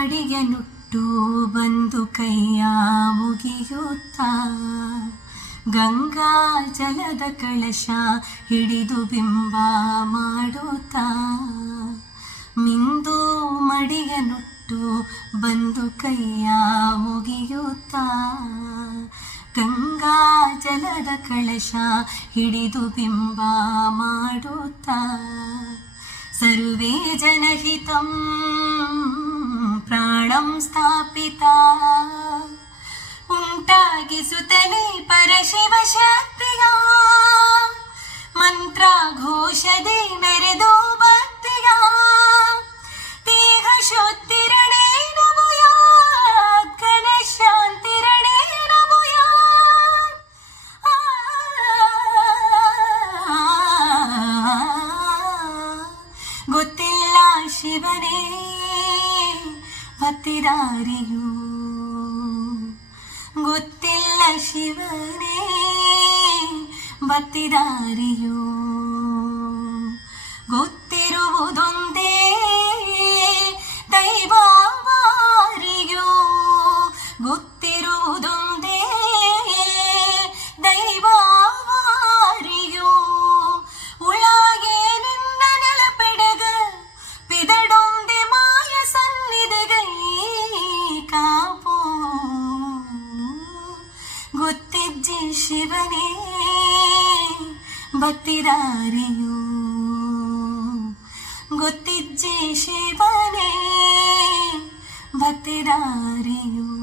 ಮಡಿಯನುಟ್ಟು ಬಂದು ಕೈಯ ಮುಗಿಯುತ್ತಾ ಗಂಗಾ ಜಲದ ಕಳಶ ಹಿಡಿದು ಬಿಂಬ ಮಾಡುತ್ತಾ ಮಿಂದು ಮಡಿಯನುಟ್ಟು ಬಂದು ಕೈಯ ಮುಗಿಯುತ್ತಾ ಗಂಗಾ ಜಲದ ಕಳಶ ಹಿಡಿದು ಬಿಂಬ ಮಾಡುತ್ತಾ ಸರ್ವೇ ಜನಹಿತಂ ಪ್ರಾಣಂ ಸ್ಥಾಪಿತಾ ಉಂಟಾಗಿಸುತ್ತಲೇ ಪರಶಿವ ಶಕ್ತಿಯ ಮಂತ್ರ ಘೋಷದೆ ಮೆರೆದು ಭಕ್ತಿಯ ದೇಹ ಶುದ್ಧಿರಣೆ ನಮುಯಾತ್ ಘನ ಶಾಂತಿರಣೆ ನಮುಯಾತ್. ಗೊತ್ತಿಲ್ಲ ಶಿವನೇ ಭಕ್ತಿದಾರಿಯು, ಗೊತ್ತಿಲ್ಲ ಶಿವನೇ ಭಕ್ತಿದಾರಿಯು, ಗೊತ್ತಿರುವುದೊಂದೇ ದೈವವಾರಿಯು, ಗೊತ್ತಿರುವುದೊಂದೇ ದೈವವಾರಿಯು. ಉಳಾಗೆ ನಿನ್ನ ನೆಲಪೆಡಗ ಪಿದಡೊಂದೆ ಮಾಯ ಸನ್ನಿಧಿಗೈ ಕಾಪು. ಗೊತ್ತಿಜ್ಜಿ ಶಿವನೇ ಭಕ್ತಿದಾರಿಯು, ಗೊತ್ತಿಜ್ಜಿ ಶಿವನೇ ಭಕ್ತಿದಾರಿಯು.